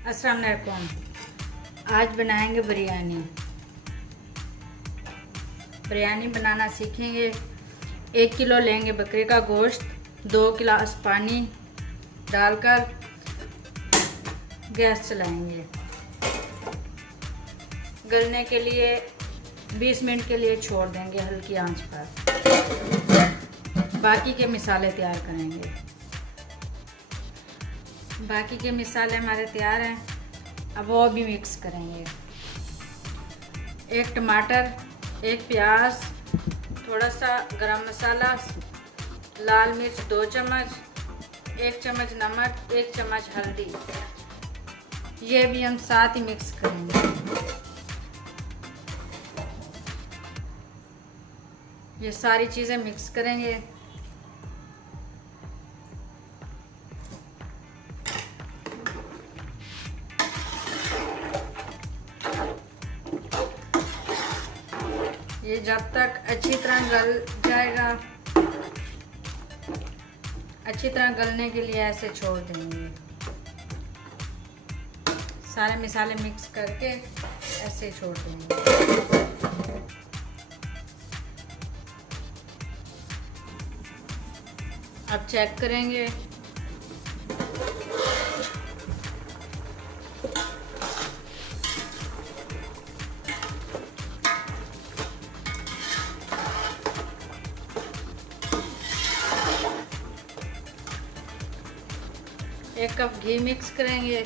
अस्सलाम वालेकुम। आज बनाएंगे बिरयानी बनाना सीखेंगे। 1 किलो लेंगे बकरे का गोश्त, 2 गिलास पानी डालकर गैस चलाएंगे। गलने के लिए 20 मिनट के लिए छोड़ देंगे हल्की आंच पर। बाकी के मसाले तैयार करेंगे। बाकी के मसाले हमारे तैयार हैं, अब वो भी मिक्स करेंगे। 1 टमाटर, 1 प्याज, थोड़ा सा गरम मसाला, लाल मिर्च 2 चम्मच, 1 चम्मच नमक, 1 चम्मच हल्दी। ये भी हम साथ ही मिक्स करेंगे। ये सारी चीज़ें मिक्स करेंगे। ये जब तक अच्छी तरह गल जाएगा, अच्छी तरह गलने के लिए ऐसे छोड़ देंगे। सारे मसाले मिक्स करके ऐसे छोड़ देंगे। अब चेक करेंगे। एक कप घी मिक्स करेंगे।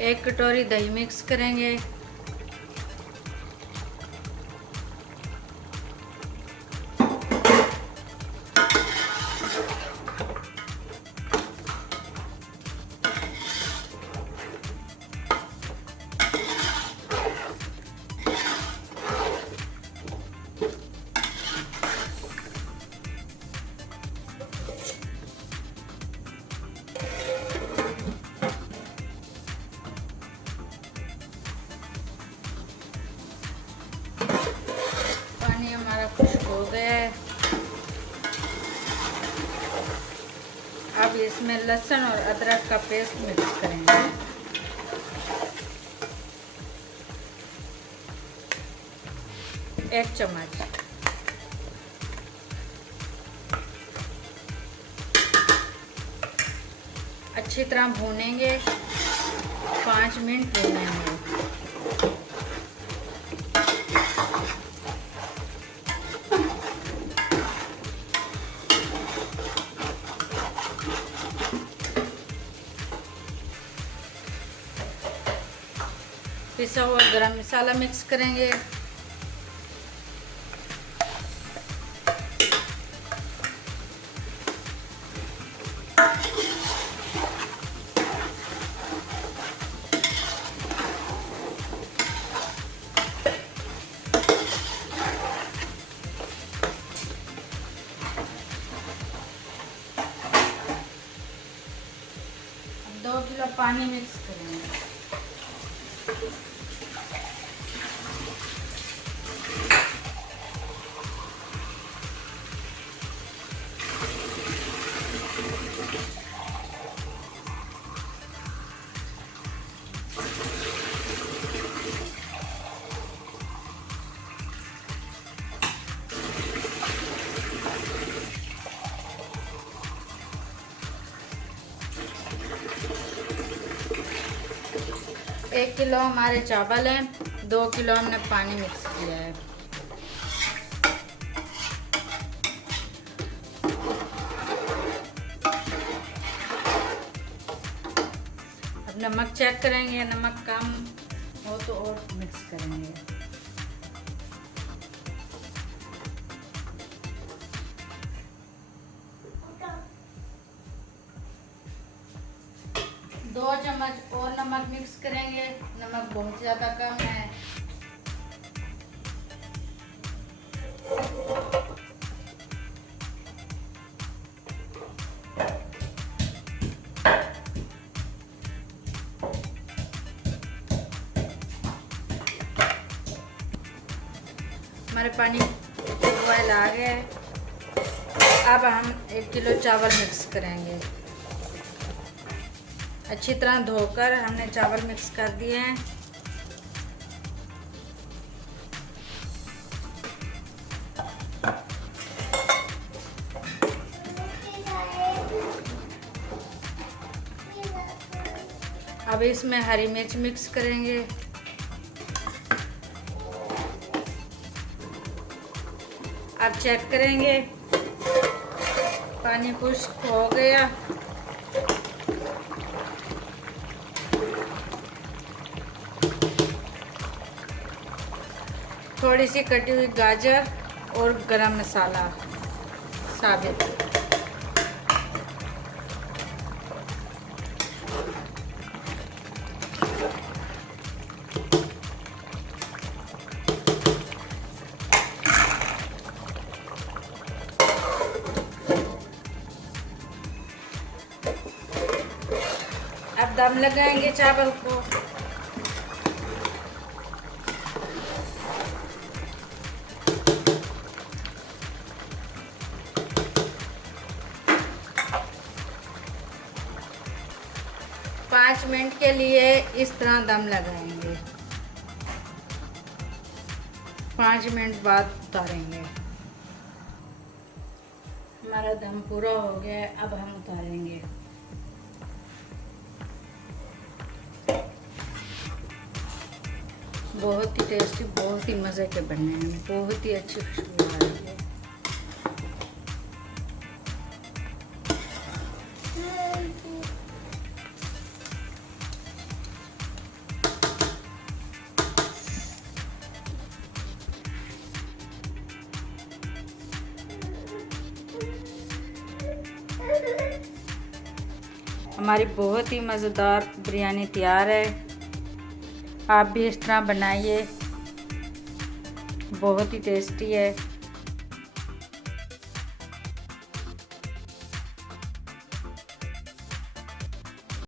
एक कटोरी दही मिक्स करेंगे। खुश्क हो गया है। अब इसमें लहसुन और अदरक का पेस्ट मिक्स करेंगे। एक चम्मच। अच्छी तरह भूनेंगे, 5 मिनट भूनेंगे। पिसा हुआ गरम मसाला मिक्स करेंगे। अब 2 किलो पानी मिक्स करेंगे। एक किलो हमारे चावल हैं, 2 किलो हमने पानी मिक्स किया है। अब नमक चेक करेंगे, नमक कम हो तो और मिक्स करेंगे। दो चम्मच और नमक मिक्स करेंगे। नमक बहुत ज़्यादा कम है। हमारे पानी बॉयल आ गया है। अब हम 1 किलो चावल मिक्स करेंगे। अच्छी तरह धोकर हमने चावल मिक्स कर दिए हैं। अब इसमें हरी मिर्च मिक्स करेंगे। अब चेक करेंगे, पानी खुश्क हो गया। थोड़ी सी कटी हुई गाजर और गरम मसाला साबित। अब दम लगाएंगे चावल को। पाँच मिनट के लिए इस तरह दम लगाएंगे। 5 मिनट बाद उतारेंगे। हमारा दम पूरा हो गया, अब हम उतारेंगे। बहुत ही टेस्टी, बहुत ही मज़े के बने हैं, बहुत ही अच्छी खुशबू आ रही है। हमारी बहुत ही मज़ेदार बिरयानी तैयार है। आप भी इस तरह बनाइए, बहुत ही टेस्टी है।